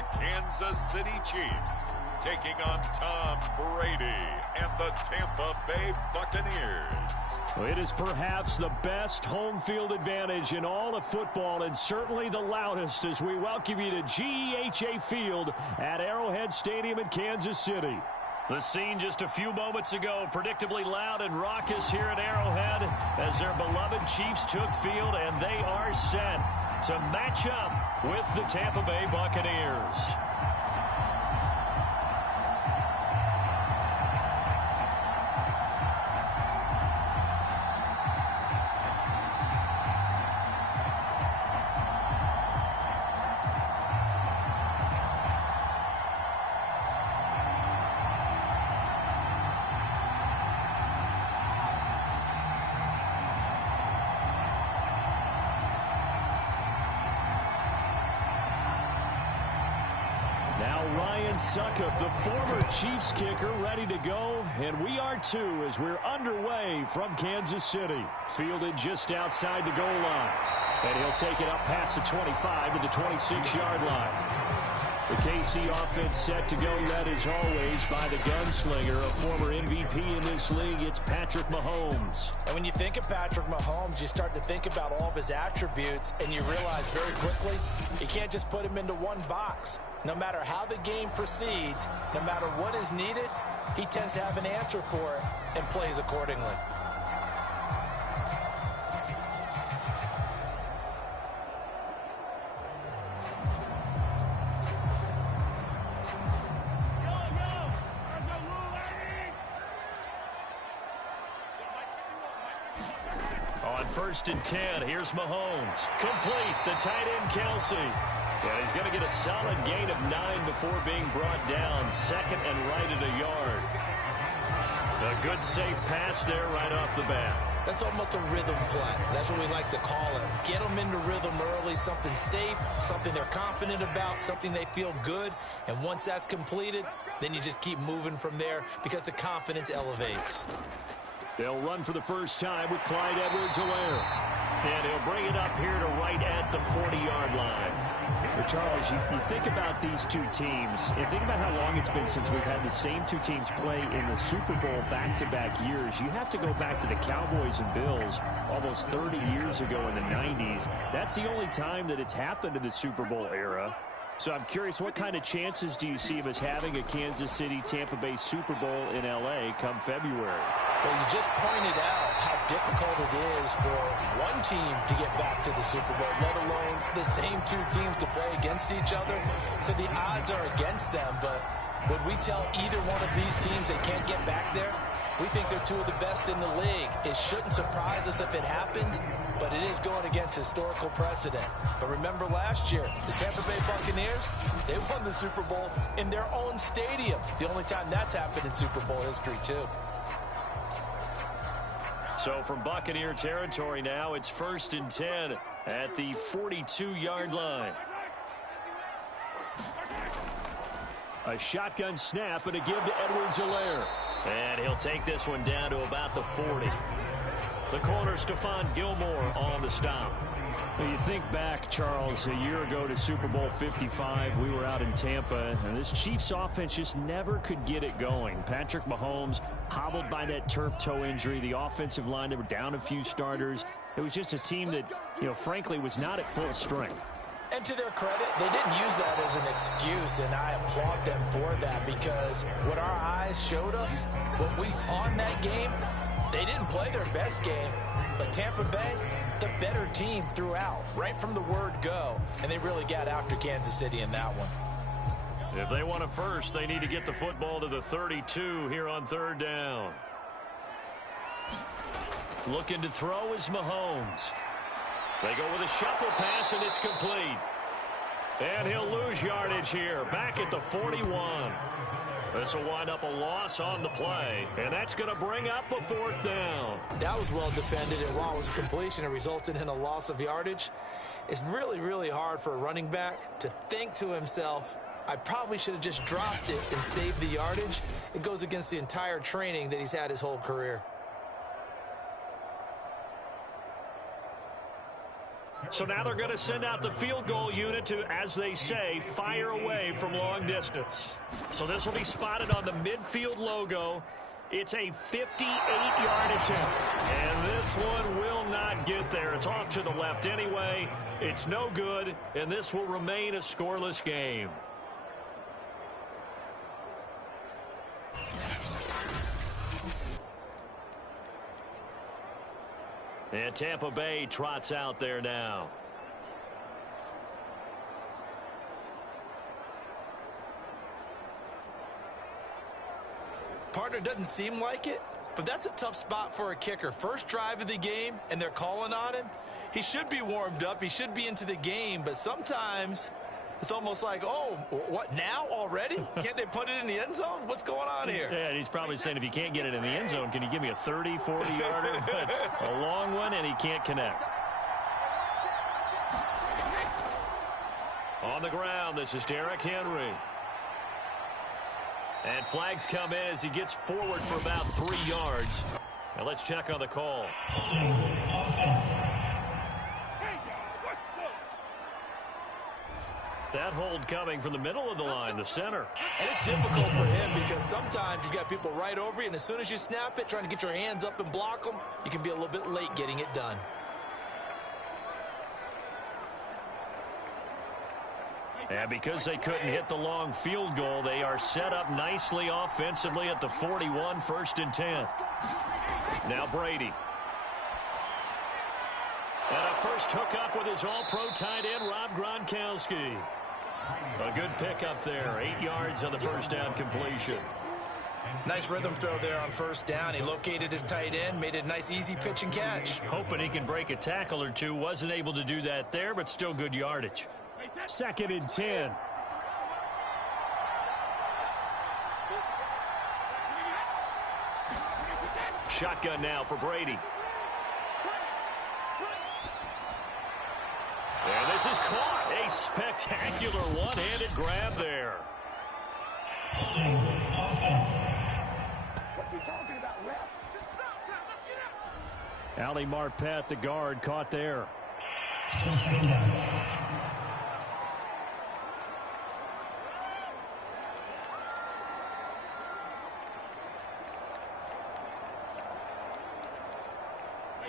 the Kansas City Chiefs, taking on Tom Brady and the Tampa Bay Buccaneers. Well, it is perhaps the best home field advantage in all of football, and certainly the loudest, as we welcome you to GEHA Field at Arrowhead Stadium in Kansas City. The scene just a few moments ago, predictably loud and raucous here at Arrowhead as their beloved Chiefs took field, and they are set to match up with the Tampa Bay Buccaneers. Suckup, the former Chiefs kicker, ready to go, and we are too as we're underway from Kansas City. Fielded just outside the goal line, and he'll take it up past the 25 to the 26-yard line. The KC offense set to go, led as always by the gunslinger, a former MVP in this league. It's Patrick Mahomes. And when you think of Patrick Mahomes, you start to think about all of his attributes, and you realize very quickly you can't just put him into one box. No matter how the game proceeds, no matter what is needed, he tends to have an answer for it and plays accordingly. On 1st and 10, here's Mahomes. Complete, the tight end Kelsey. Yeah, he's going to get a solid gain of 9 before being brought down. Second and right at a yard. A good, safe pass there right off the bat. That's almost a rhythm play. That's what we like to call it. Get them into rhythm early, something safe, something they're confident about, something they feel good. And once that's completed, then you just keep moving from there because the confidence elevates. They'll run for the first time with Clyde Edwards-Helaire. And he'll bring it up here to right at the 40-yard line. But Charles, you think about these two teams, and think about how long it's been since we've had the same two teams play in the Super Bowl back-to-back years. You have to go back to the Cowboys and Bills almost 30 years ago in the 90s. That's the only time that it's happened in the Super Bowl era. So I'm curious, what kind of chances do you see of us having a Kansas City-Tampa Bay Super Bowl in L.A. come February? Well, you just pointed out how difficult it is for one team to get back to the Super Bowl, let alone the same two teams to play against each other. So the odds are against them, but when we tell either one of these teams they can't get back there, we think they're two of the best in the league. It shouldn't surprise us if it happens, but it is going against historical precedent. But remember last year, the Tampa Bay Buccaneers, they won the Super Bowl in their own stadium. The only time that's happened in Super Bowl history, too. So from Buccaneer territory now, it's 1st and 10 at the 42-yard line. A shotgun snap and a give to Edwards-Helaire. And he'll take this one down to about the 40. The corner, Stephon Gilmore, on the stop. Well, you think back, Charles, a year ago to Super Bowl 55, we were out in Tampa, and this Chiefs offense just never could get it going. Patrick Mahomes hobbled by that turf toe injury. The offensive line, they were down a few starters. It was just a team that, frankly, was not at full strength. And to their credit, they didn't use that as an excuse, and I applaud them for that, because what our eyes showed us, what we saw in that game, they didn't play their best game, but Tampa Bay, the better team throughout, right from the word go, and they really got after Kansas City in that one. If they want it first, they need to get the football to the 32 here on 3rd down. Looking to throw is Mahomes. They go with a shuffle pass, and it's complete. And he'll lose yardage here, back at the 41. This will wind up a loss on the play, and that's going to bring up a 4th down. That was well defended, and while it was a completion, it resulted in a loss of yardage. It's really, really hard for a running back to think to himself, I probably should have just dropped it and saved the yardage. It goes against the entire training that he's had his whole career. So now they're going to send out the field goal unit to, as they say, fire away from long distance. So this will be spotted on the midfield logo. It's a 58-yard attempt. And this one will not get there. It's off to the left anyway. It's no good, and this will remain a scoreless game. And Tampa Bay trots out there now. Partner, doesn't seem like it, but that's a tough spot for a kicker. First drive of the game, and they're calling on him. He should be warmed up. He should be into the game, but sometimes it's almost like, oh, what, now already? Can't they put it in the end zone? What's going on here? Yeah, and he's probably saying, if you can't get it in the end zone, can you give me a 30, 40-yarder? But a long one, and he can't connect. On the ground, this is Derrick Henry. And flags come in as he gets forward for about 3 yards. Now let's check on the call. That hold coming from the middle of the line, the center. And it's difficult for him because sometimes you've got people right over you, and as soon as you snap it, trying to get your hands up and block them, you can be a little bit late getting it done. And because they couldn't hit the long field goal, they are set up nicely offensively at the 41, 1st and 10. Now Brady. And a first hookup with his all-pro tight end, Rob Gronkowski. A good pickup there, 8 yards on the first down completion. Nice rhythm throw there on first down. He located his tight end, made it a nice, easy pitch and catch. Hoping he can break a tackle or two. Wasn't able to do that there, but still good yardage. 2nd and 10. Shotgun now for Brady. And this is caught. A spectacular one-handed grab there. Ali Marpet, the guard, caught there.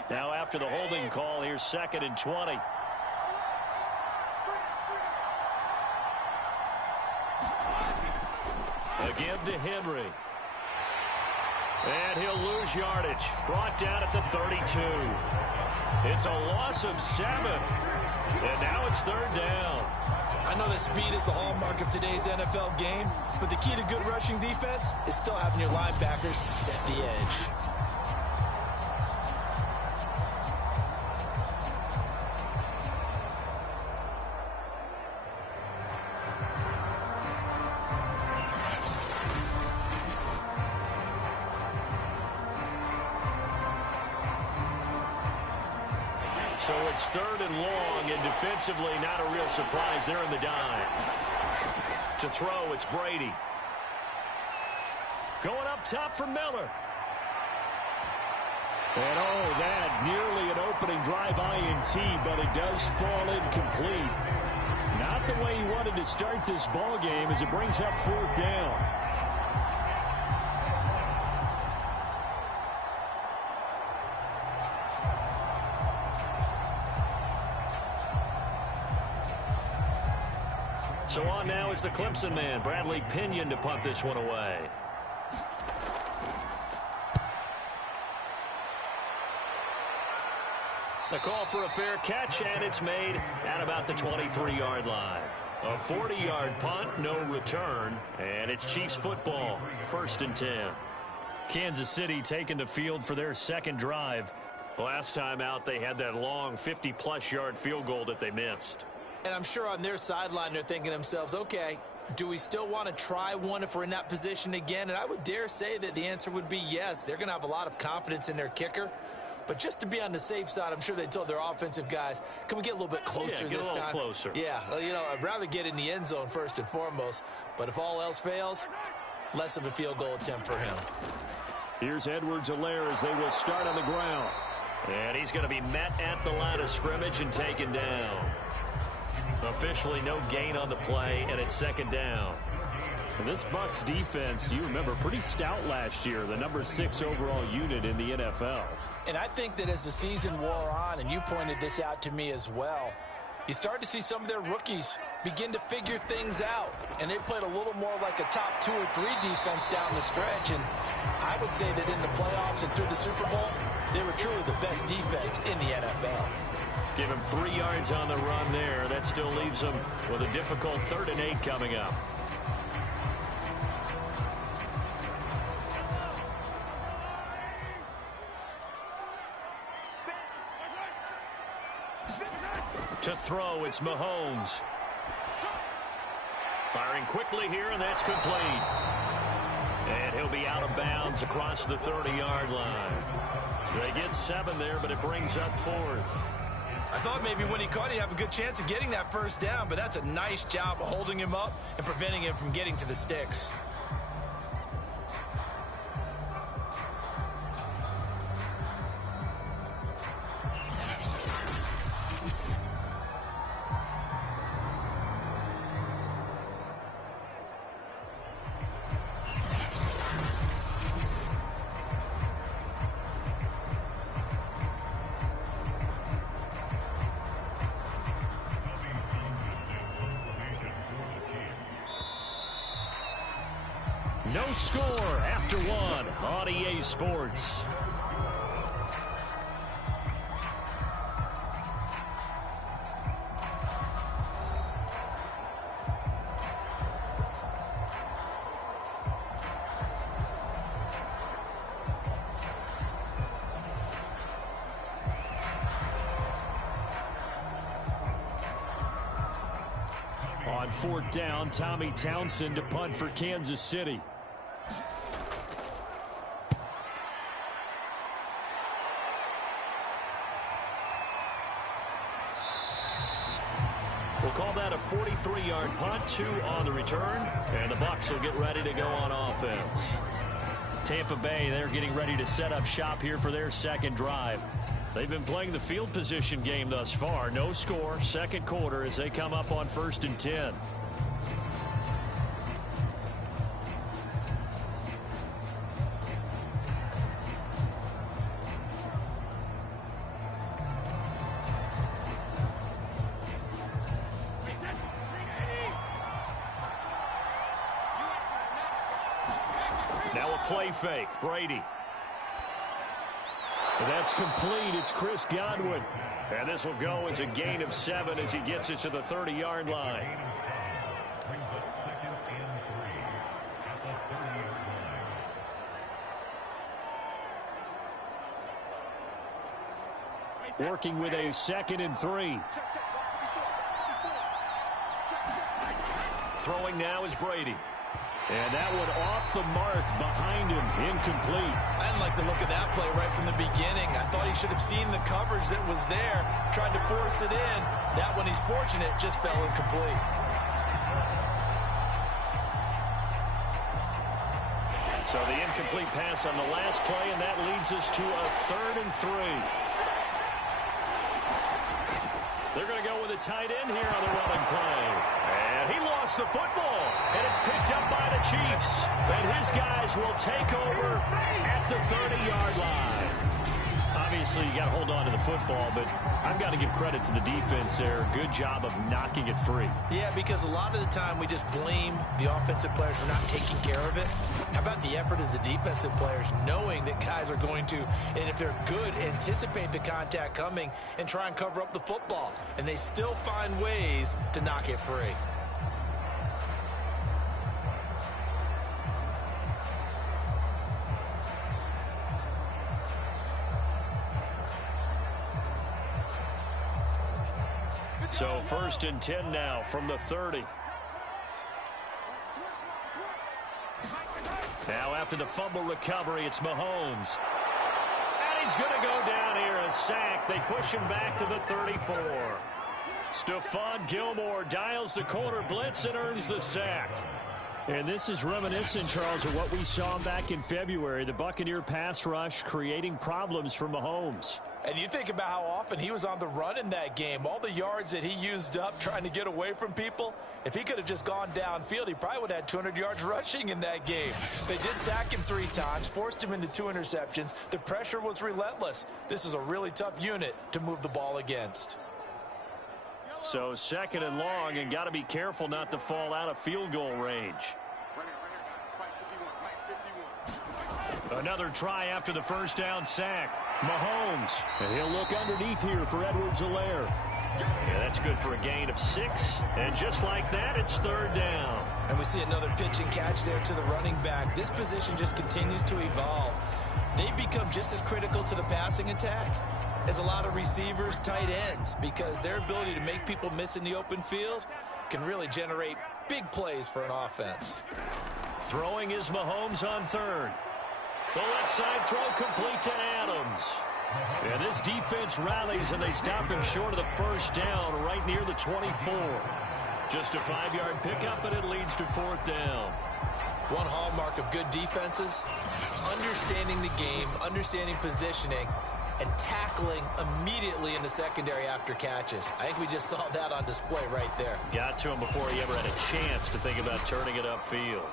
Now after the holding call, here's 2nd and 20. Again to Henry. And he'll lose yardage. Brought down at the 32. It's a loss of 7. And now it's 3rd down. I know that speed is the hallmark of today's NFL game, but the key to good rushing defense is still having your linebackers set the edge. So it's 3rd and long, and defensively not a real surprise there in the dime. To throw, it's Brady. Going up top for Miller. And oh, that nearly an opening drive INT, but it does fall incomplete. Not the way he wanted to start this ball game as it brings up 4th down. So on now is the Clemson man, Bradley Pinion, to punt this one away. The call for a fair catch, and it's made at about the 23-yard line. A 40-yard punt, no return, and it's Chiefs football, 1st and 10. Kansas City taking the field for their 2nd drive. Last time out, they had that long 50-plus yard field goal that they missed. And I'm sure on their sideline they're thinking to themselves, okay, do we still want to try one if we're in that position again? And I would dare say that the answer would be yes. They're going to have a lot of confidence in their kicker. But just to be on the safe side, I'm sure they told their offensive guys, can we get a little bit closer this time? Get a little closer. Yeah, you know, I'd rather get in the end zone first and foremost. But if all else fails, less of a field goal attempt for him. Here's Edwards-Helaire as they will start on the ground. And he's going to be met at the line of scrimmage and taken down. Officially no gain on the play, and it's second down. And this Bucs defense, you remember, pretty stout last year, the number 6 overall unit in the NFL. And I think that as the season wore on, and you pointed this out to me as well, you start to see some of their rookies begin to figure things out. And they played a little more like a top 2 or 3 defense down the stretch. And I would say that in the playoffs and through the Super Bowl, they were truly the best defense in the NFL. Give him 3 yards on the run there. That still leaves him with a difficult 3rd and 8 coming up. To throw, it's Mahomes. Firing quickly here, and that's complete. And he'll be out of bounds across the 30-yard line. They get 7 there, but it brings up 4th. I thought maybe when he caught it, he'd have a good chance of getting that first down, but that's a nice job of holding him up and preventing him from getting to the sticks. No score after 1 on EA Sports. On 4th down, Tommy Townsend to punt for Kansas City. We'll call that a 43-yard punt, 2 on the return, and the Bucs will get ready to go on offense. Tampa Bay, they're getting ready to set up shop here for their second drive. They've been playing the field position game thus far. No score, second quarter as they come up on 1st and 10. Now a play fake, Brady. That's complete. It's Chris Godwin. And this will go as a gain of 7 as he gets it to the 30-yard line. Working with a 2nd and 3. Throwing now is Brady. And that one off the mark behind him, incomplete. I didn't like the look of that play right from the beginning. I thought he should have seen the coverage that was there, tried to force it in. That one, he's fortunate, just fell incomplete. So the incomplete pass on the last play, and that leads us to a 3rd and 3. They're going to go with a tight end here on the running play. And he lost the football. And it's picked up by the Chiefs. And his guys will take over at the 30-yard line. Obviously, you got to hold on to the football, but I've got to give credit to the defense there. Good job of knocking it free. Yeah, because a lot of the time we just blame the offensive players for not taking care of it. How about the effort of the defensive players knowing that guys are going to, and if they're good, anticipate the contact coming and try and cover up the football. And they still find ways to knock it free. So 1st and 10 now from the 30. Now after the fumble recovery, it's Mahomes. And he's going to go down here, a sack. They push him back to the 34. Stephon Gilmore dials the corner blitz and earns the sack. And this is reminiscent, Charles, of what we saw back in February. The Buccaneer pass rush creating problems for Mahomes. And you think about how often he was on the run in that game. All the yards that he used up trying to get away from people. If he could have just gone downfield, he probably would have had 200 yards rushing in that game. They did sack him 3 times, forced him into 2 interceptions. The pressure was relentless. This is a really tough unit to move the ball against. So 2nd and long, and got to be careful not to fall out of field goal range. Another try after the first down sack. Mahomes. And he'll look underneath here for Edwards-Helaire. Yeah, that's good for a gain of 6. And just like that, it's 3rd down. And we see another pitch and catch there to the running back. This position just continues to evolve. They become just as critical to the passing attack as a lot of receivers, tight ends, because their ability to make people miss in the open field can really generate big plays for an offense. Throwing is Mahomes on 3rd. The left side throw complete to Adams. And this defense rallies, and they stop him short of the first down right near the 24. Just a 5-yard pickup, and it leads to 4th down. One hallmark of good defenses is understanding the game, understanding positioning, and tackling immediately in the secondary after catches. I think we just saw that on display right there. Got to him before he ever had a chance to think about turning it upfield.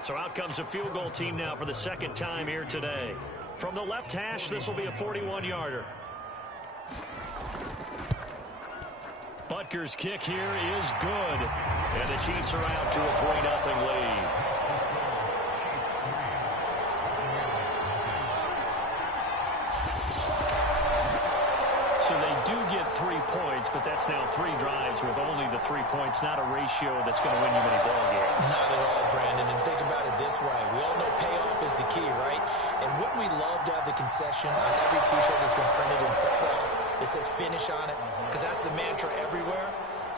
So out comes a field goal team now for the 2nd time here today. From the left hash, this will be a 41-yarder. Butker's kick here is good. And the Chiefs are out to a 3-0 lead. So they do get 3 points, but that's now 3 drives with only the 3 points. Not a ratio that's going to win you many ball games. Not at all, Brandon. And think about it this way. We all know payoff is the key, right? And wouldn't we love to have the concession on every T-shirt that's been printed in football that says finish on it? Because that's the mantra everywhere.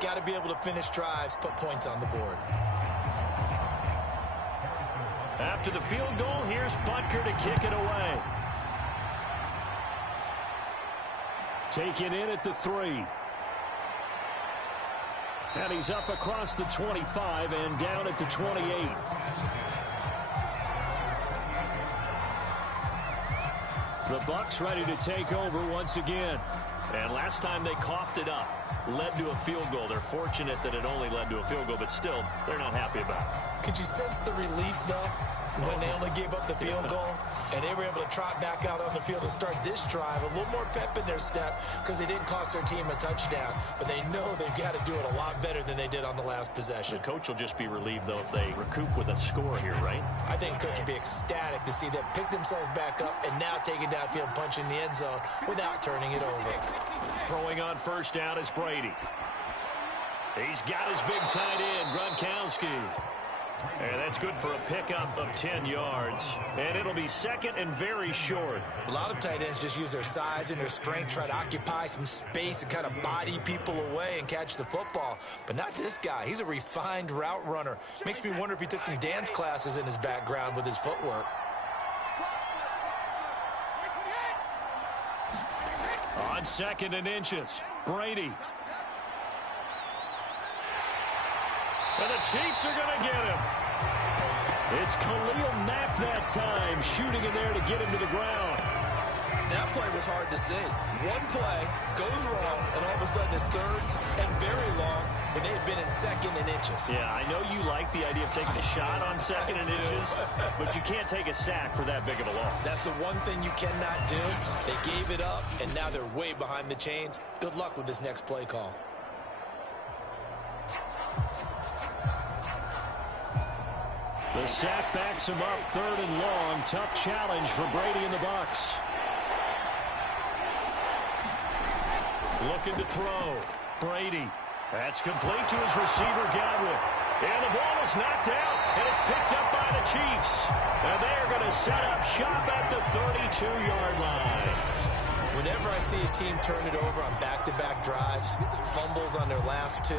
Got to be able to finish drives, put points on the board. After the field goal, here's Butker to kick it away. Taken in at the 3. And he's up across the 25 and down at the 28. The Bucs ready to take over once again. And last time they coughed it up, led to a field goal. They're fortunate that it only led to a field goal, but still, they're not happy about it. Could you sense the relief, though, when they only gave up the field goal? And they were able to trot back out on the field and start this drive. A little more pep in their step because they didn't cost their team a touchdown. But they know they've got to do it a lot better than they did on the last possession. The coach will just be relieved, though, if they recoup with a score here, right? I think the coach will be ecstatic to see them pick themselves back up and now take it downfield and punch in the end zone without turning it over. Throwing on first down is Brady. He's got his big tight end, Gronkowski. And that's good for a pickup of 10 yards. And it'll be 2nd and very short. A lot of tight ends just use their size and their strength, try to occupy some space and kind of body people away and catch the football. But not this guy. He's a refined route runner. Makes me wonder if he took some dance classes in his background with his footwork. On 2nd and inches, Brady. And the Chiefs are going to get him. It's Khalil Mack that time, shooting in there to get him to the ground. That play was hard to see. One play goes wrong, and all of a sudden it's 3rd and very long when they had been in 2nd and inches. Yeah, I know you like the idea of taking a shot on 2nd and inches, but you can't take a sack for that big of a loss. That's the one thing you cannot do. They gave it up, and now they're way behind the chains. Good luck with this next play call. The sack backs him up 3rd and long. Tough challenge for Brady and the Bucs. Looking to throw. Brady. That's complete to his receiver, Godwin. And the ball is knocked out, and it's picked up by the Chiefs. And they are going to set up shop at the 32-yard line. Whenever I see a team turn it over on back-to-back drives, fumbles on their last two,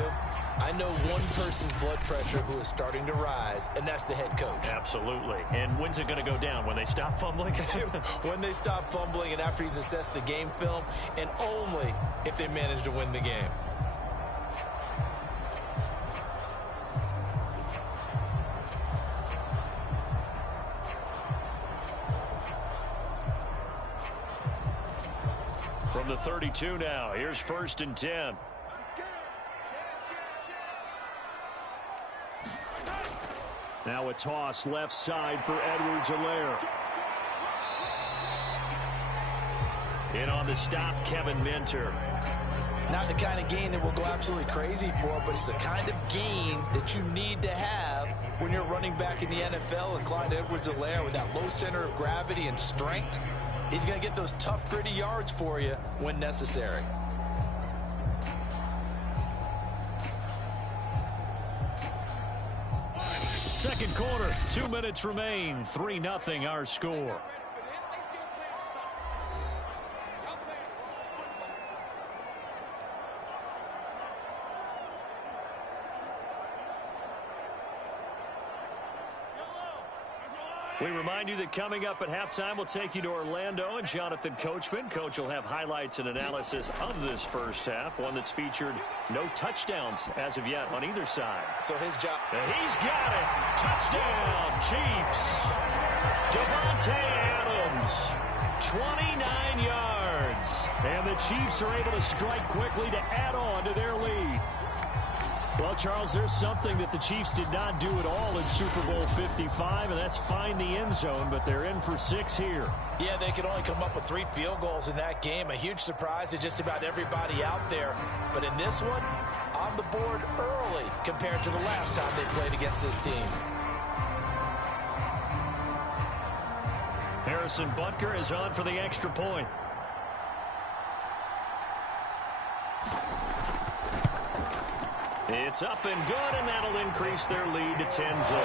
I know one person's blood pressure who is starting to rise, and that's the head coach. Absolutely. And when's it going to go down? When they stop fumbling? When they stop fumbling and after he's assessed the game film, and only if they manage to win the game. From the 32 now, here's 1st and 10. Now a toss left side for Edwards-Helaire. In on the stop, Kevin Minter. Not the kind of gain that we'll go absolutely crazy for, but it's the kind of gain that you need to have when you're running back in the NFL. And Clyde Edwards-Helaire, with that low center of gravity and strength, he's going to get those tough, gritty yards for you when necessary. Second quarter, 2 minutes remain. 3-0 our score. We remind you that coming up at halftime, we'll take you to Orlando and Jonathan Coachman. Coach will have highlights and analysis of this first half, one that's featured no touchdowns as of yet on either side. So his job. He's got it. Touchdown, Chiefs. Devontae Adams, 29 yards. And the Chiefs are able to strike quickly to add on to their lead. Well, Charles, there's something that the Chiefs did not do at all in Super Bowl 55, and that's find the end zone, but they're in for 6 here. Yeah, they could only come up with 3 field goals in that game. A huge surprise to just about everybody out there. But in this one, on the board early compared to the last time they played against this team. Harrison Butker is on for the extra point. It's up and good, and that'll increase their lead to 10-0. Well,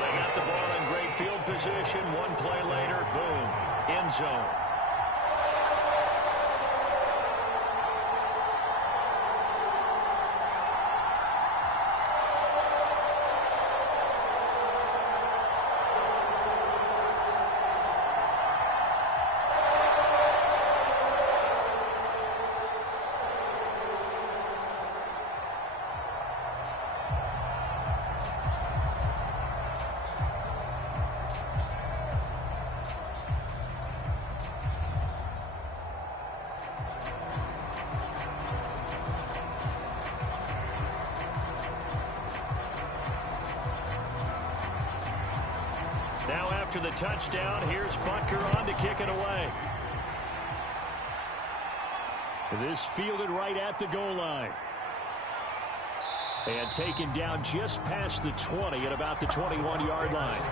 they got the ball in great field position. One play later, boom, end zone. Now after the touchdown, here's Butker on to kick it away. This fielded right at the goal line. And taken down just past the 20 at about the 21-yard line.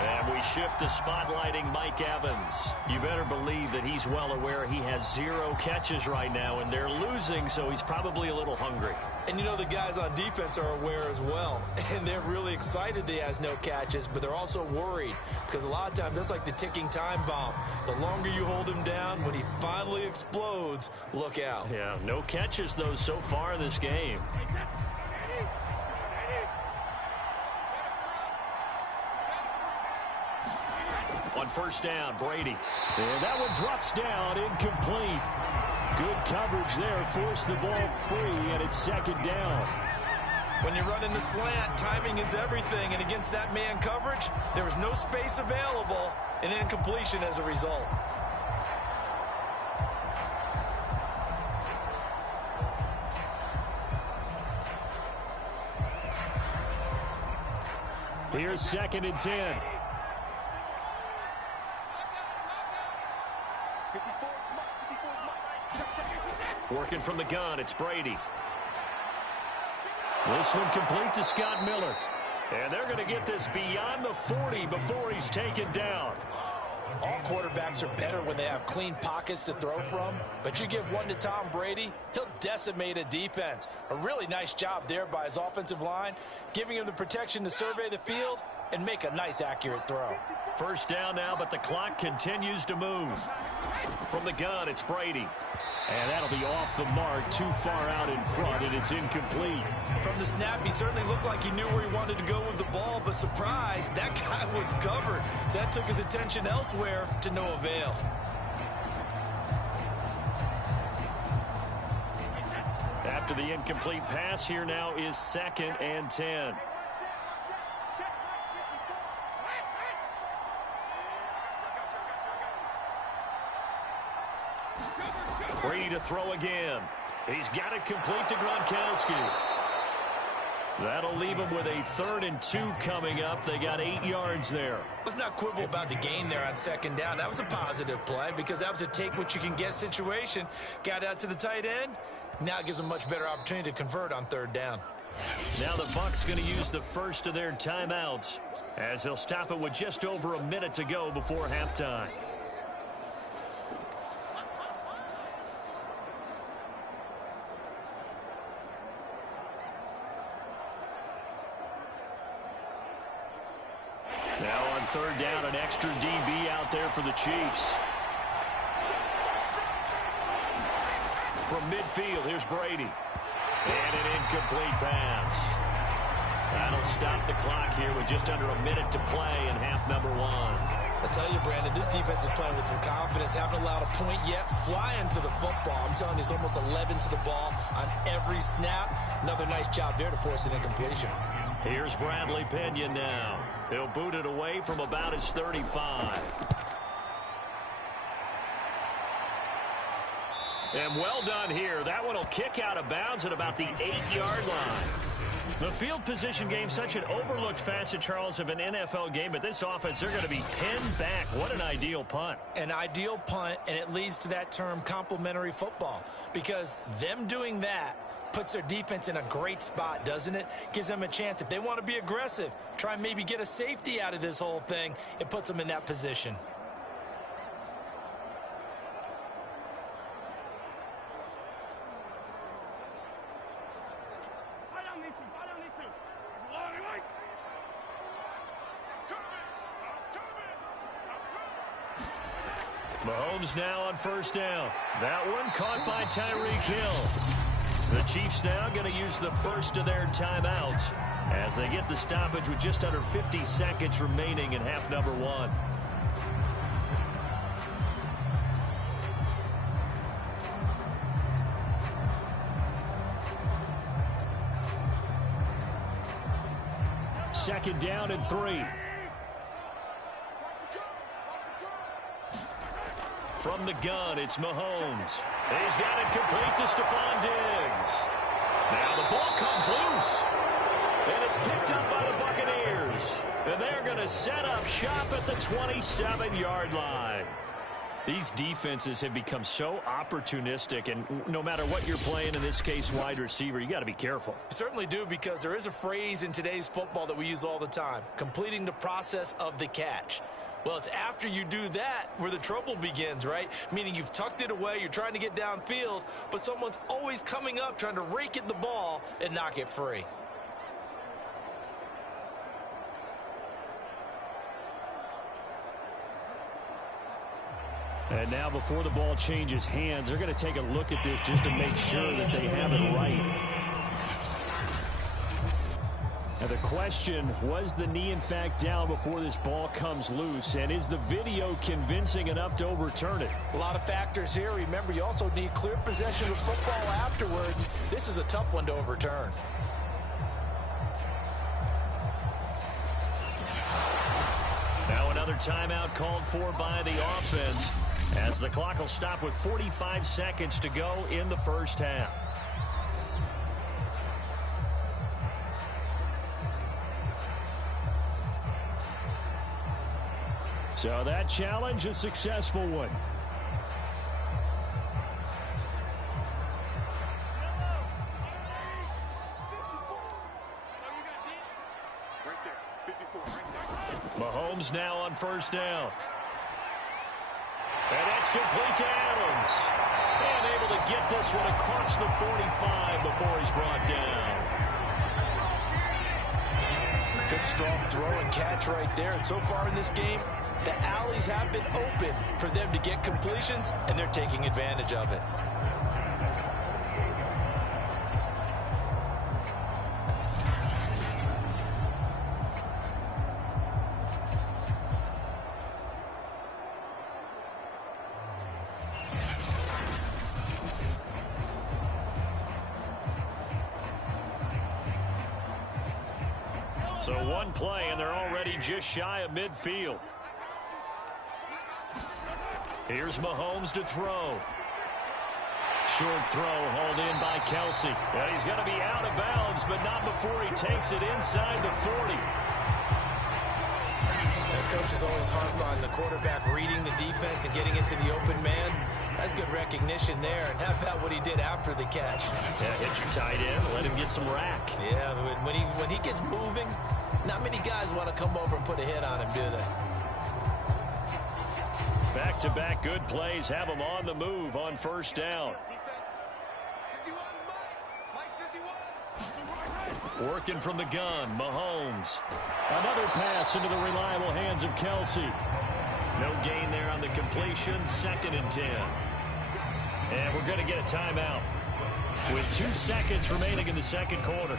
And we shift to spotlighting Mike Evans. You better believe that he's well aware he has 0 catches right now, and they're losing, so he's probably a little hungry. And you know the guys on defense are aware as well. And they're really excited that he has no catches, but they're also worried because a lot of times that's like the ticking time bomb. The longer you hold him down, when he finally explodes, look out. Yeah, no catches, though, so far in this game. On first down, Brady. And that one drops down, incomplete. Good coverage there, forced the ball free, and it's second down. When you're running the slant, timing is everything, and against that man coverage, there was no space available, and incompletion as a result. Here's 2nd and 10. Working from the gun, it's Brady. This one complete to Scott Miller. And they're going to get this beyond the 40 before he's taken down. All quarterbacks are better when they have clean pockets to throw from, but you give one to Tom Brady, he'll decimate a defense. A really nice job there by his offensive line, giving him the protection to survey the field and make a nice, accurate throw. First down now, but the clock continues to move. From the gun, it's Brady. And that'll be off the mark, too far out in front, and it's incomplete. From the snap, he certainly looked like he knew where he wanted to go with the ball, but surprise, that guy was covered. So that took his attention elsewhere to no avail. After the incomplete pass, here now is 2nd and 10. Brady to throw again. He's got it complete to Gronkowski. That'll leave him with a 3rd and 2 coming up. They got 8 yards there. Let's not quibble about the gain there on 2nd down. That was a positive play because that was a take-what-you-can-get situation. Got out to the tight end. Now it gives them a much better opportunity to convert on 3rd down. Now the Bucs going to use the first of their timeouts as they'll stop it with just over a minute to go before halftime. Now on 3rd down, an extra DB out there for the Chiefs. From midfield, here's Brady. And an incomplete pass. That'll stop the clock here with just under a minute to play in half number 1. I tell you, Brandon, this defense is playing with some confidence. Haven't allowed a point yet. Flying to the football. I'm telling you, it's almost 11 to the ball on every snap. Another nice job there to force an incompletion. Here's Bradley Pinion now. He'll boot it away from about his 35. And well done here. That one will kick out of bounds at about the 8-yard line. The field position game, such an overlooked facet, Charles, of an NFL game, but this offense, they're going to be pinned back. What an ideal punt. An ideal punt, and it leads to that term complementary football, because them doing that puts their defense in a great spot, doesn't it? Gives them a chance. If they want to be aggressive, try and maybe get a safety out of this whole thing, it puts them in that position. Mahomes now on 1st down. That one caught by Tyreek Hill. The Chiefs now going to use the first of their timeouts as they get the stoppage with just under 50 seconds remaining in half number 1. Second down and 3. From the gun, it's Mahomes. He's got it complete to Stephon Diggs. Now the ball comes loose. And it's picked up by the Buccaneers. And they're going to set up shop at the 27-yard line. These defenses have become so opportunistic, and no matter what you're playing, in this case wide receiver, you got to be careful. You certainly do, because there is a phrase in today's football that we use all the time, completing the process of the catch. Well, it's after you do that where the trouble begins, right? Meaning you've tucked it away, you're trying to get downfield, but someone's always coming up trying to rake at the ball and knock it free. And now before the ball changes hands, they're going to take a look at this just to make sure that they have it right. Now the question, was the knee in fact down before this ball comes loose? And is the video convincing enough to overturn it? A lot of factors here. Remember, you also need clear possession of football afterwards. This is a tough one to overturn. Now another timeout called for by the offense, as the clock will stop with 45 seconds to go in the first half. So that challenge, a successful one. Mahomes now on 1st down. And that's complete to Adams. And able to get this one across the 45 before he's brought down. Good strong throw and catch right there. And so far in this game, the alleys have been open for them to get completions, and they're taking advantage of it. So one play, and they're already just shy of midfield. Here's Mahomes to throw. Short throw hauled in by Kelsey. And he's going to be out of bounds, but not before he takes it inside the 40. The coach is always harped on the quarterback reading the defense and getting into the open man. That's good recognition there. And how about what he did after the catch? Yeah, hit your tight end, let him get some rack. Yeah, but when he gets moving, not many guys want to come over and put a hit on him, do they? Back-to-back good plays have him on the move on first down. Working from the gun, Mahomes. Another pass into the reliable hands of Kelsey. No gain there on the completion, 2nd and 10. And we're going to get a timeout with 2 seconds remaining in the second quarter.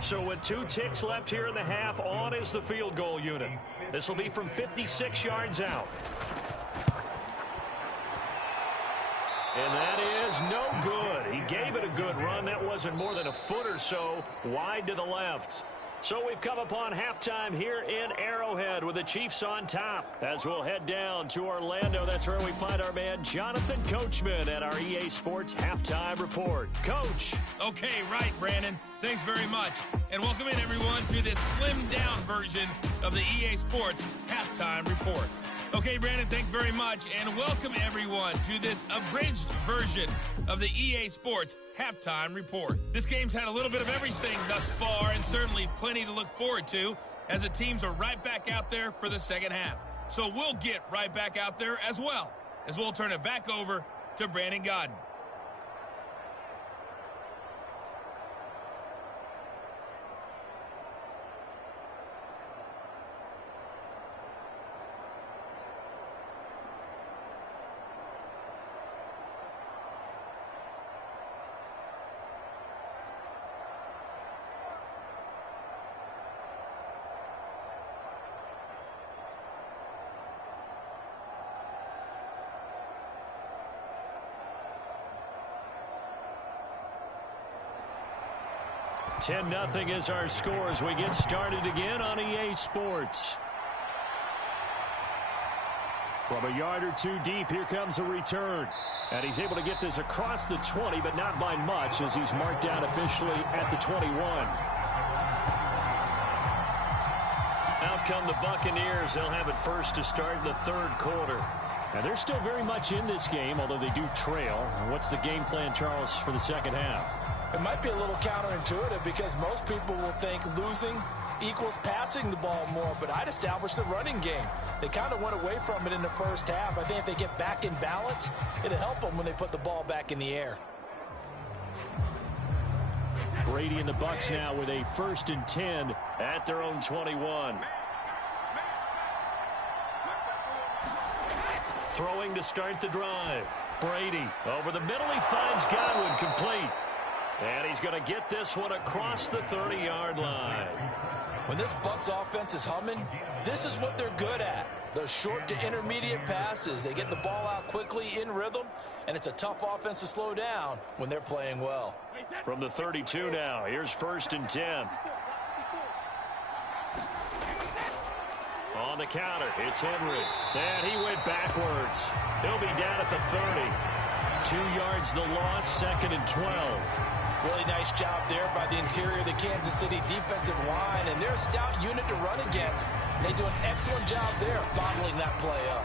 So with 2 ticks left here in the half, on is the field goal unit. This will be from 56 yards out. And that is no good. He gave it a good run. That wasn't more than a foot or so wide to the left. So we've come upon halftime here in Arrowhead with the Chiefs on top. As we'll head down to Orlando, that's where we find our man Jonathan Coachman at our EA Sports Halftime Report. Coach. Okay, right, Brandon. Thanks very much. And welcome in, everyone, to this slimmed-down version of the EA Sports Halftime Report. Okay, Brandon, thanks very much, and welcome everyone to this abridged version of the EA Sports Halftime Report. This game's had a little bit of everything thus far, and certainly plenty to look forward to, as the teams are right back out there for the second half. So we'll get right back out there as well, as we'll turn it back over to Brandon Godden. Ten 10-0 is our score as we get started again on EA Sports. From a yard or 2 deep, here comes a return. And he's able to get this across the 20, but not by much, as he's marked down officially at the 21. Out come the Buccaneers. They'll have it first to start the third quarter. And they're still very much in this game, although they do trail. What's the game plan, Charles, for the second half? It might be a little counterintuitive because most people will think losing equals passing the ball more, but I'd establish the running game. They kind of went away from it in the first half. I think if they get back in balance, it'll help them when they put the ball back in the air. Brady and the Bucs now with a 1st and 10 at their own 21. Throwing to start the drive. Brady over the middle. He finds Godwin, complete. And he's going to get this one across the 30-yard line. When this Bucs offense is humming, this is what they're good at. Those short to intermediate passes. They get the ball out quickly in rhythm, and it's a tough offense to slow down when they're playing well. From the 32 now, here's 1st and 10. On the counter, it's Henry. And he went backwards. He'll be down at the 30. 2 yards the loss, 2nd and 12. Really nice job there by the interior of the Kansas City defensive line, and they're a stout unit to run against. They do an excellent job there bottling that play up.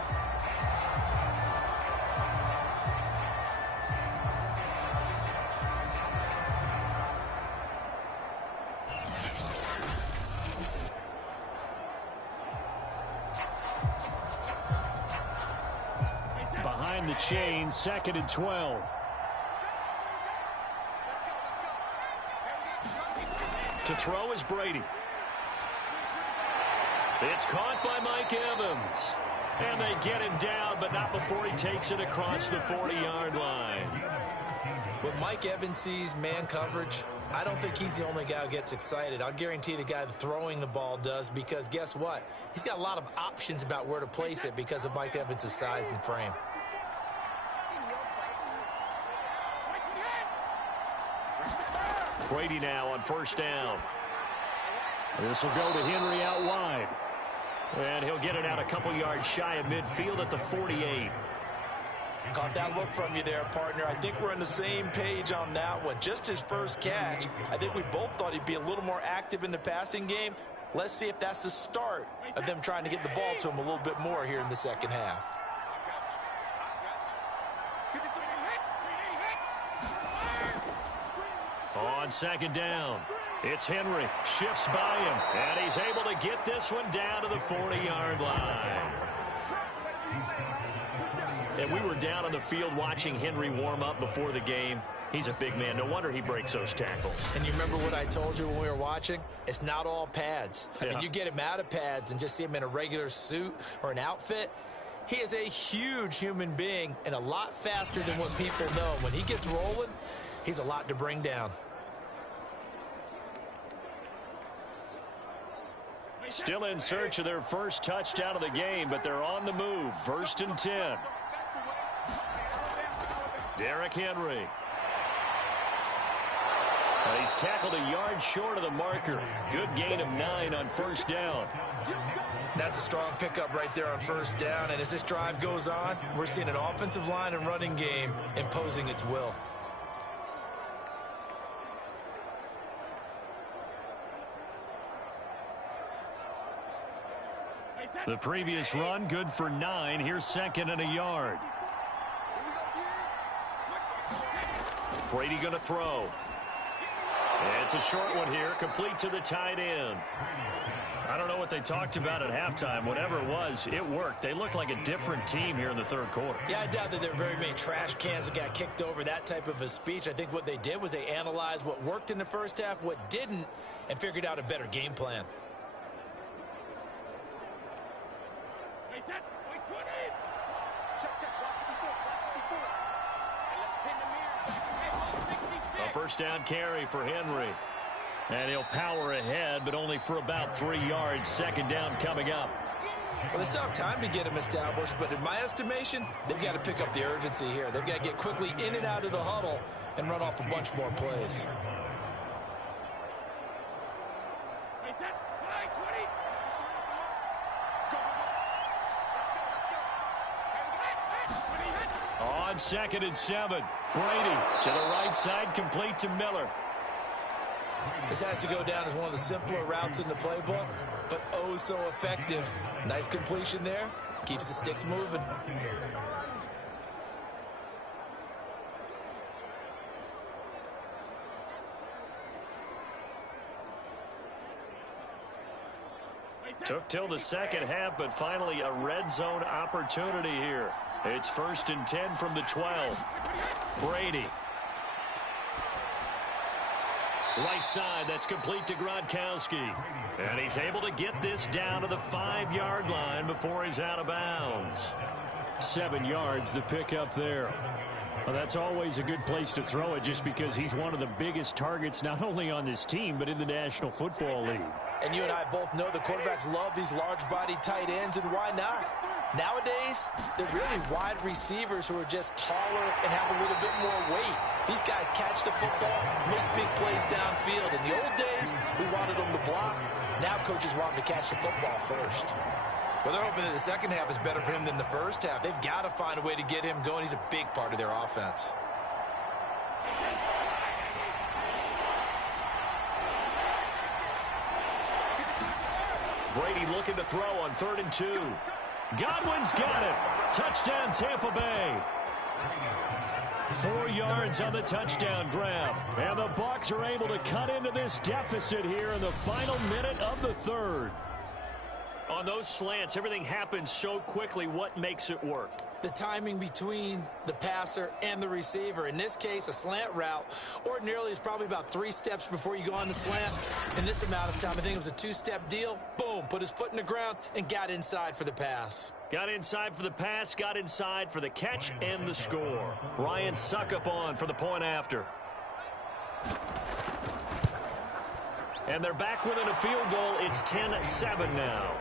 the chain, 2nd and 12. To throw is Brady. It's caught by Mike Evans. And they get him down, but not before he takes it across the 40-yard line. When Mike Evans sees man coverage, I don't think he's the only guy who gets excited. I'll guarantee the guy throwing the ball does, because guess what? He's got a lot of options about where to place it because of Mike Evans' size and frame. Brady now on 1st down. This will go to Henry out wide. And he'll get it out a couple yards shy of midfield at the 48. Caught that look from you there, partner. I think we're on the same page on that one. Just his first catch, I think we both thought he'd be a little more active in the passing game. Let's see if that's the start of them trying to get the ball to him a little bit more here in the second half. On 2nd down, it's Henry. Shifts by him, and he's able to get this one down to the 40-yard line. And we were down on the field watching Henry warm up before the game. He's a big man. No wonder he breaks those tackles. And you remember what I told you when we were watching? It's not all pads. I mean, you get him out of pads and just see him in a regular suit or an outfit. He is a huge human being and a lot faster than what people know. When he gets rolling, he's a lot to bring down. Still in search of their first touchdown of the game, but they're on the move. 1st and 10. Derrick Henry. He's tackled a yard short of the marker. Good gain of 9 on 1st down. That's a strong pickup right there on 1st down. And as this drive goes on, we're seeing an offensive line and running game imposing its will. The previous run, good for 9. Here's 2nd and a yard. Brady going to throw. It's a short one here, complete to the tight end. I don't know what they talked about at halftime. Whatever it was, it worked. They look like a different team here in the 3rd quarter. Yeah, I doubt that there are very many trash cans that got kicked over, that type of a speech. I think what they did was they analyzed what worked in the first half, what didn't, and figured out a better game plan. A 1st down carry for Henry. And he'll power ahead, but only for about 3 yards. 2nd down coming up. Well, they still have time to get him established, but in my estimation, they've got to pick up the urgency here. They've got to get quickly in and out of the huddle and run off a bunch more plays. On 2nd and 7, Brady to the right side, complete to Miller. This has to go down as one of the simpler routes in the playbook, but oh so effective. Nice completion there. Keeps the sticks moving. Took till the second half, but finally a red zone opportunity here. It's 1st and 10 from the 12. Brady. Right side, that's complete to Gronkowski. And he's able to get this down to the 5-yard line before he's out of bounds. 7 yards, the pickup there. Well, that's always a good place to throw it just because he's one of the biggest targets not only on this team but in the National Football League. And you and I both know the quarterbacks love these large-body tight ends, and why not? Nowadays, they're really wide receivers who are just taller and have a little bit more weight. These guys catch the football, make big plays downfield. In the old days, we wanted them to block. Now coaches want them to catch the football first. Well, they're hoping that the second half is better for him than the first half. They've got to find a way to get him going. He's a big part of their offense. Brady looking to throw on 3rd and 2. Godwin's got it. Touchdown, Tampa Bay. 4 yards on the touchdown grab. And the Bucs are able to cut into this deficit here in the final minute of the 3rd. On those slants, everything happens so quickly. What makes it work? The timing between the passer and the receiver. In this case, a slant route ordinarily is probably about 3 steps before you go on the slant. In this amount of time, I think it was a 2-step deal. Boom, put his foot in the ground and got inside for the pass. Got inside for the pass, got inside for the catch and the score. Ryan Suckup on for the point after. And they're back within a field goal. It's 10-7 now.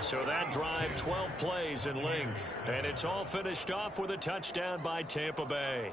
So that drive, 12 plays in length. And it's all finished off with a touchdown by Tampa Bay.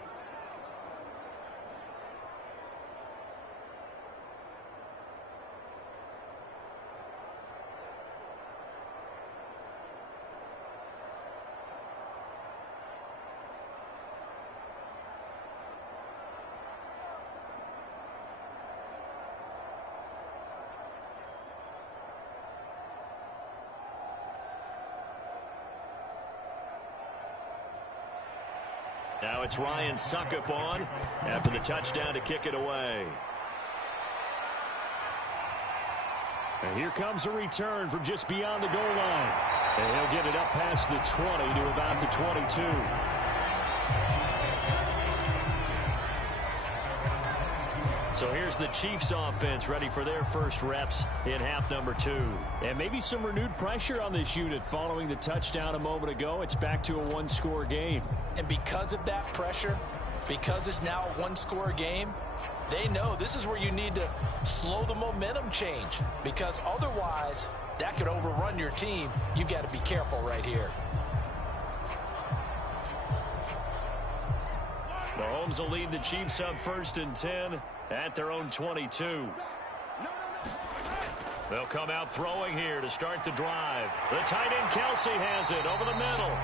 Now it's Ryan Suckup on after the touchdown to kick it away. And here comes a return from just beyond the goal line. And he'll get it up past the 20 to about the 22. So here's the Chiefs offense ready for their first reps in half number 2. And maybe some renewed pressure on this unit following the touchdown a moment ago. It's back to a 1-score game. And because of that pressure, because it's now a 1-score game, they know this is where you need to slow the momentum change, because otherwise that could overrun your team. You've got to be careful right here. Mahomes will lead the Chiefs up 1st and 10 at their own 22. They'll come out throwing here to start the drive. The tight end Kelsey has it over the middle.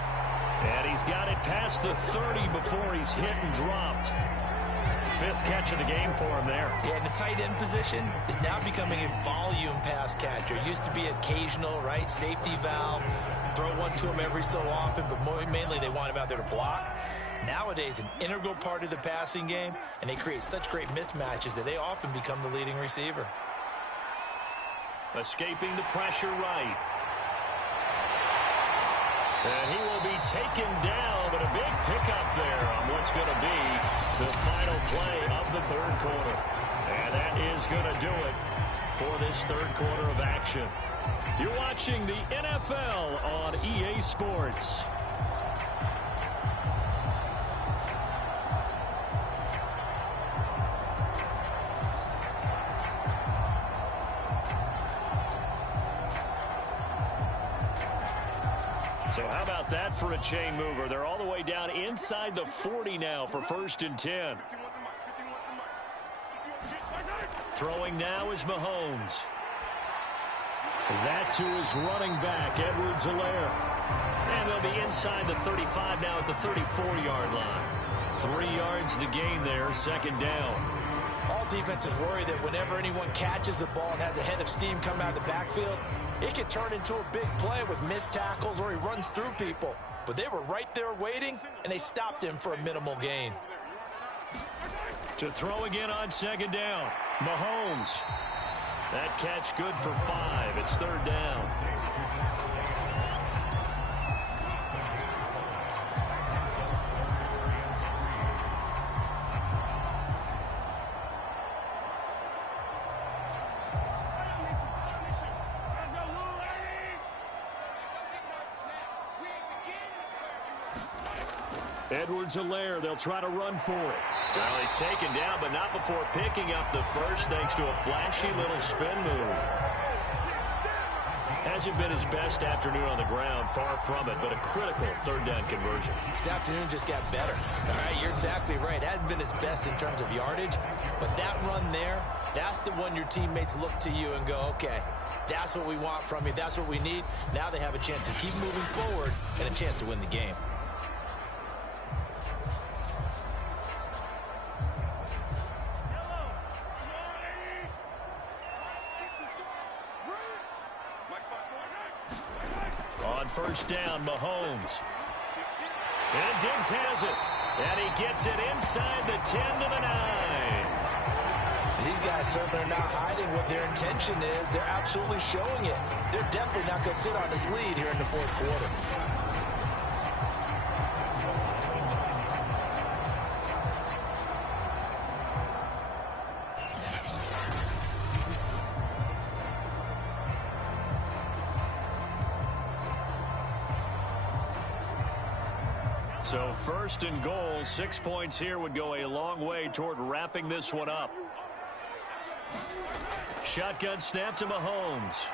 And he's got it past the 30 before he's hit and dropped. 5th catch of the game for him there. Yeah, and the tight end position is now becoming a volume pass catcher. It used to be occasional, right? Safety valve. Throw one to him every so often, but mainly they want him out there to block. Nowadays, an integral part of the passing game, and they create such great mismatches that they often become the leading receiver. Escaping the pressure right. And he will be taken down, but a big pickup there on what's going to be the final play of the 3rd quarter. And that is going to do it for this 3rd quarter of action. You're watching the NFL on EA Sports. So how about that for a chain mover? They're all the way down inside the 40 now for 1st and 10. Throwing now is Mahomes. That to his running back, Edwards-Helaire. And they'll be inside the 35 now at the 34-yard line. 3 yards the gain there, 2nd down. All defenses worry that whenever anyone catches the ball and has a head of steam come out of the backfield, it could turn into a big play with missed tackles or he runs through people. But they were right there waiting, and they stopped him for a minimal gain. To throw again on 2nd down, Mahomes. That catch good for 5. It's 3rd down. Edwards-Helaire, they'll try to run for it. Well, he's taken down, but not before picking up the first thanks to a flashy little spin move. Hasn't been his best afternoon on the ground, far from it, but a critical 3rd down conversion. This afternoon just got better. All right, you're exactly right. It hasn't been his best in terms of yardage, but that run there, that's the one your teammates look to you and go, okay, that's what we want from you. That's what we need. Now they have a chance to keep moving forward and a chance to win the game. On 1st down, Mahomes. And Diggs has it. And he gets it inside the 10 to the 9. These guys certainly are not hiding what their intention is. They're absolutely showing it. They're definitely not going to sit on this lead here in the fourth quarter. So first and goal, 6 points here would go a long way toward wrapping this one up. Shotgun snap to Mahomes.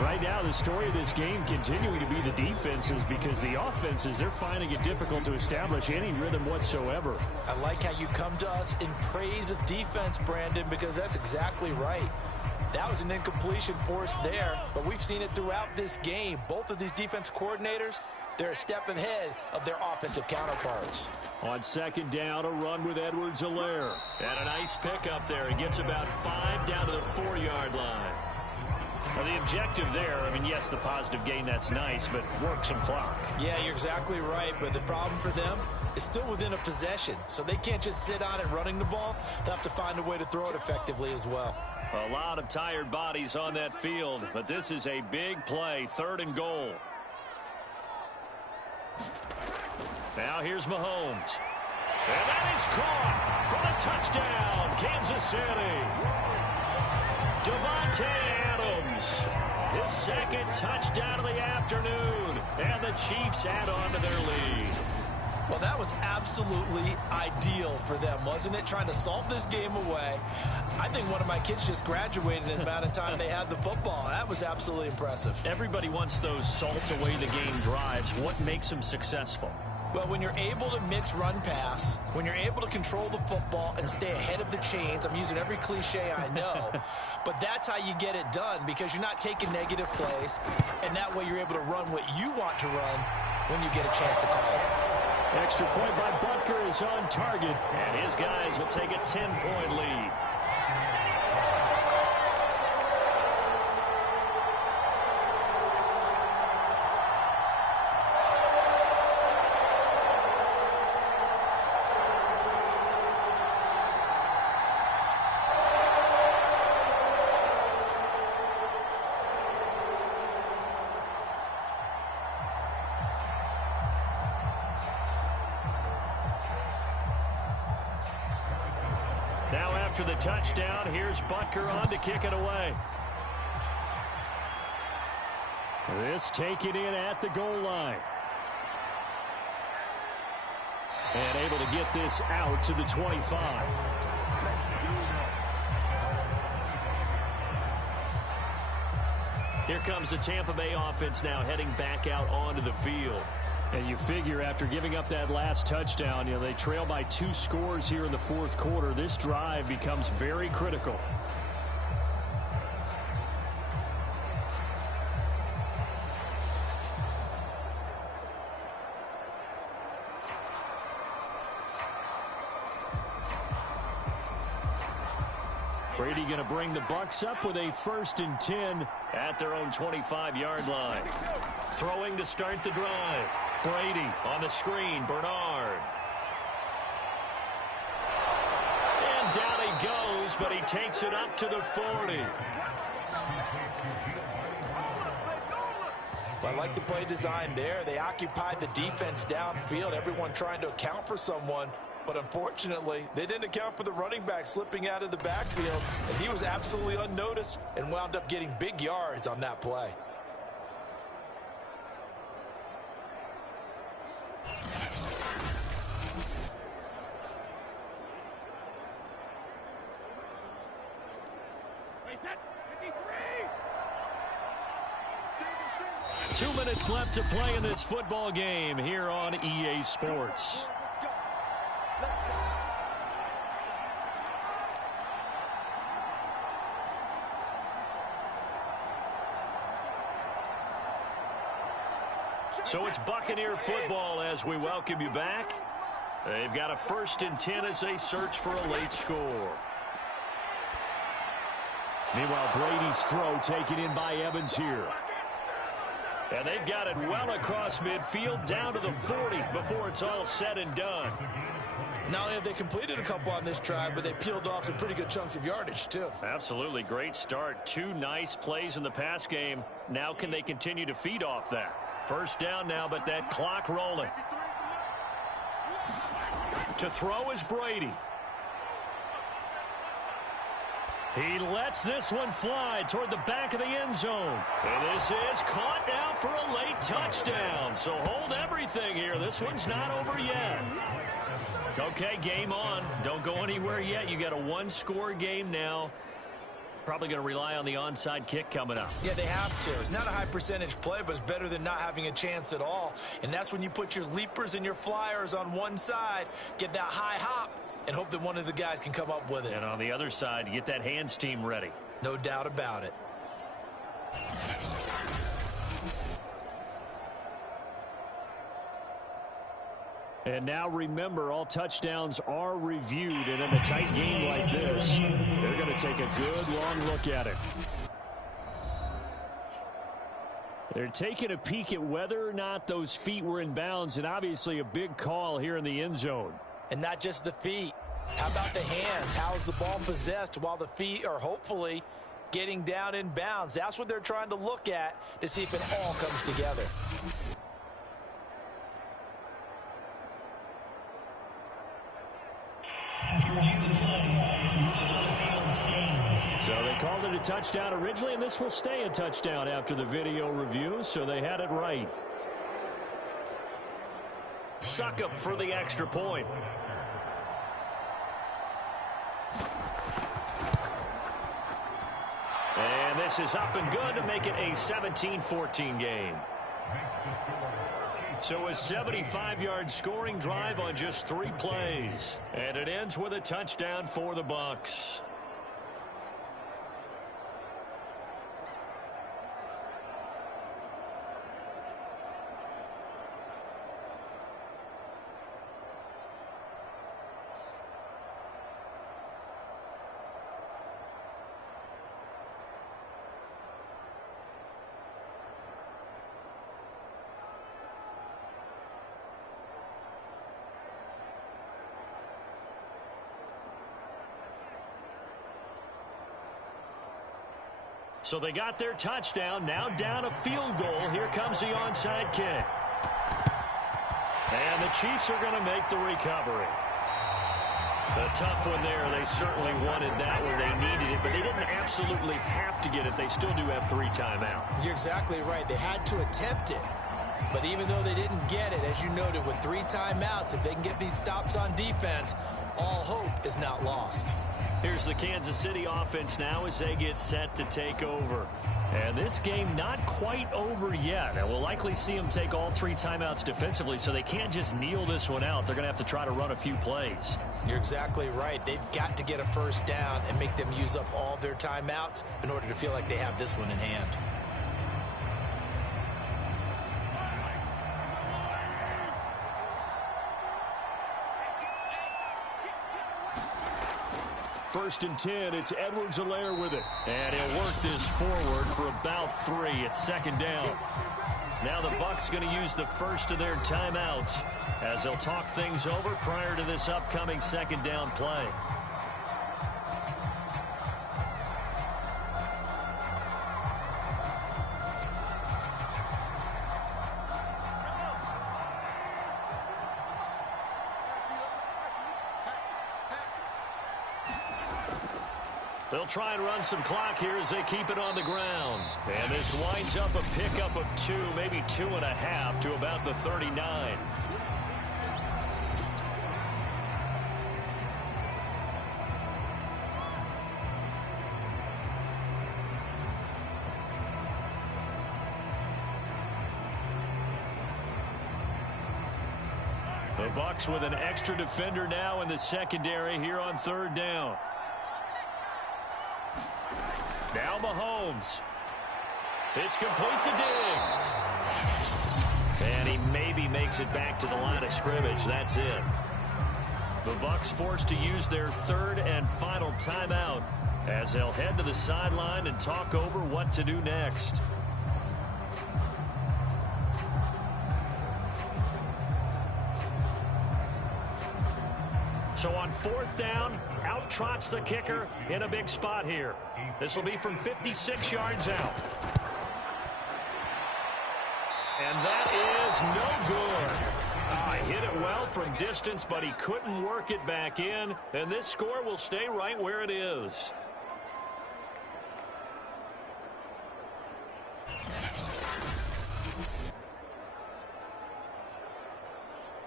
Right now, the story of this game continuing to be the defenses, because the offenses, they're finding it difficult to establish any rhythm whatsoever. I like how you come to us in praise of defense, Brandon, because that's exactly right. That was an incompletion forced there, but we've seen it throughout this game. Both of these defense coordinators, they're a step ahead of their offensive counterparts. On second down, a run with Edwards-Helaire. And a nice pickup there. He gets about 5 down to the 4-yard line. Well, the objective there, I mean, yes, the positive gain, that's nice, but work some clock. Yeah, you're exactly right, but the problem for them is still within a possession, so they can't just sit on it running the ball. They'll have to find a way to throw it effectively as well. A lot of tired bodies on that field, but this is a big play, 3rd and goal. Now here's Mahomes. And that is caught for the touchdown, Kansas City. Devontae Adams, his 2nd touchdown of the afternoon, and the Chiefs add on to their lead. Well, that was absolutely ideal for them, wasn't it? Trying to salt this game away. I think one of my kids just graduated in the amount of time they had the football. That was absolutely impressive. Everybody wants those salt-away-the-game drives. What makes them successful? Well, when you're able to mix run-pass, when you're able to control the football and stay ahead of the chains, I'm using every cliche I know, but that's how you get it done, because you're not taking negative plays, and that way you're able to run what you want to run when you get a chance to call it. Extra point by Butker is on target. And his guys will take a 10-point lead. Now after the touchdown, here's Butker on to kick it away. This taken in at the goal line. And able to get this out to the 25. Here comes the Tampa Bay offense now heading back out onto the field. And you figure after giving up that last touchdown, they trail by 2 scores here in the fourth quarter. This drive becomes very critical. Brady going to bring the Bucs up with a 1st and 10 at their own 25-yard line. Throwing to start the drive. Brady on the screen. Bernard. And down he goes, but he takes it up to the 40. I like the play design there. They occupied the defense downfield, everyone trying to account for someone. But unfortunately, they didn't account for the running back slipping out of the backfield, and he was absolutely unnoticed and wound up getting big yards on that play. Two minutes left to play in this football game here on EA Sports. So it's Buccaneer football as we welcome you back. They've got a 1st and 10 as they search for a late score. Meanwhile, Brady's throw taken in by Evans here. And they've got it well across midfield, down to the 40 before it's all said and done. Not only have they completed a couple on this drive, but they peeled off some pretty good chunks of yardage, too. Absolutely. Great start. 2 nice plays in the pass game. Now can they continue to feed off that? First down now, but that clock rolling. To throw is Brady. He lets this one fly toward the back of the end zone. And this is caught now for a late touchdown. So hold everything here. This one's not over yet. Okay, game on. Don't go anywhere yet. You got a 1-score game now. Probably going to rely on the onside kick coming up. Yeah, they have to. It's not a high percentage play, but it's better than not having a chance at all. And that's when you put your leapers and your flyers on one side, get that high hop, and hope that one of the guys can come up with it. And on the other side, get that hands team ready. No doubt about it. And now remember, all touchdowns are reviewed, and in a tight game like this, they're going to take a good long look at it. They're taking a peek at whether or not those feet were in bounds, and obviously a big call here in the end zone. And not just the feet. How about the hands? How is the ball possessed while the feet are hopefully getting down in bounds? That's what they're trying to look at to see if it all comes together. So they called it a touchdown originally, and this will stay a touchdown after the video review, so they had it right. Suck up for the extra point. And this is up and good to make it a 17-14 game. So a 75-yard scoring drive on just 3 plays. And it ends with a touchdown for the Bucs. So they got their touchdown, now down a field goal. Here comes the onside kick. And the Chiefs are going to make the recovery. A tough one there. They certainly wanted that where they needed it, but they didn't absolutely have to get it. They still do have 3 timeouts. You're exactly right. They had to attempt it. But even though they didn't get it, as you noted, with 3 timeouts, if they can get these stops on defense, all hope is not lost. Here's the Kansas City offense now as they get set to take over. And this game not quite over yet. And we'll likely see them take all 3 timeouts defensively, so they can't just kneel this one out. They're going to have to try to run a few plays. You're exactly right. They've got to get a first down and make them use up all their timeouts in order to feel like they have this one in hand. First and 10, it's Edwards-Helaire with it. And he'll work this forward for about 3. It's second down. Now the Bucs going to use the first of their timeouts as they'll talk things over prior to this upcoming second down play. They'll try and run some clock here as they keep it on the ground. And this winds up a pickup of 2, maybe 2.5 to about the 39. The Bucs with an extra defender now in the secondary here on 3rd down. Now Mahomes. It's complete to Diggs. And he maybe makes it back to the line of scrimmage. That's it. The Bucs forced to use their 3rd and final timeout as they'll head to the sideline and talk over what to do next. So on 4th down, out trots the kicker in a big spot here. This will be from 56 yards out. And that is no good. Hit it well from distance, but he couldn't work it back in. And this score will stay right where it is.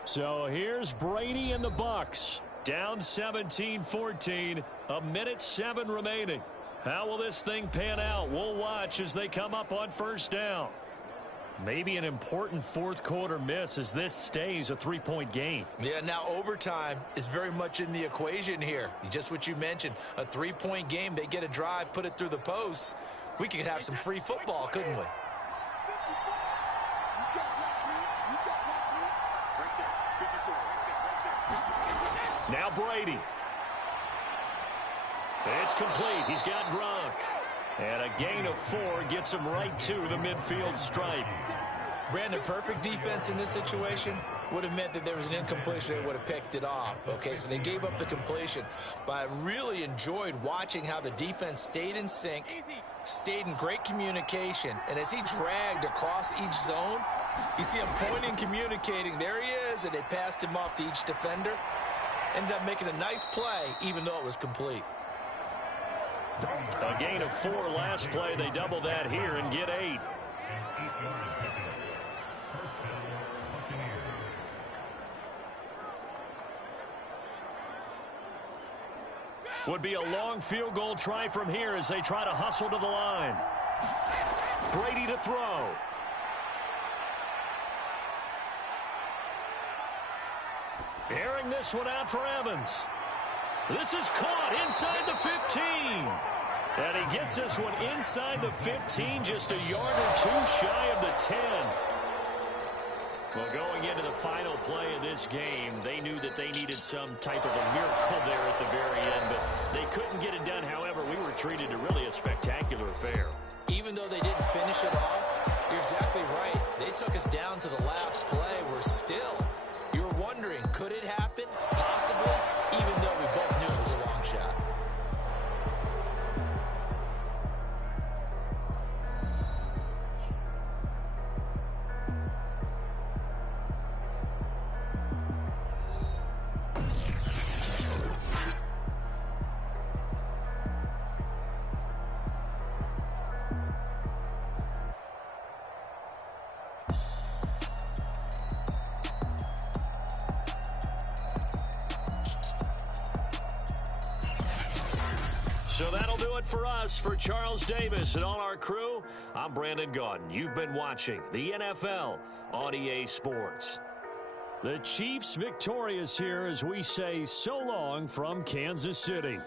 So here's Brady and the Bucs. Down 17-14, a minute 7 remaining. How will this thing pan out? We'll watch as they come up on 1st down. Maybe an important 4th quarter miss as this stays a 3-point game. Yeah, now overtime is very much in the equation here. Just what you mentioned, a 3-point game. They get a drive, put it through the posts. We could have some free football, couldn't we? Now Brady. It's complete. He's got Gronk. And a gain of 4 gets him right to the midfield stripe. Brandon, perfect defense in this situation would have meant that there was an incompletion. They would have picked it off. Okay, so they gave up the completion. But I really enjoyed watching how the defense stayed in sync, stayed in great communication. And as he dragged across each zone, you see him pointing, communicating. There he is, and they passed him off to each defender. Ended up making a nice play, even though it was complete. A gain of 4 last play. They double that here and get 8. Would be a long field goal try from here as they try to hustle to the line. Brady to throw. Airing this one out for Evans. This is caught inside the 15. And he gets this one inside the 15, just a yard or 2 shy of the 10. Well, going into the final play of this game, they knew that they needed some type of a miracle there at the very end, but they couldn't get it done. However, we were treated to really a spectacular affair. Even though they didn't finish it off, you're exactly right. They took us down to the last play. We're still, you were wondering, could it happen? Possibly, even though we both knew it was a long shot. So that'll do it for us. For Charles Davis and all our crew, I'm Brandon Gaudin. You've been watching the NFL on EA Sports. The Chiefs victorious here as we say so long from Kansas City.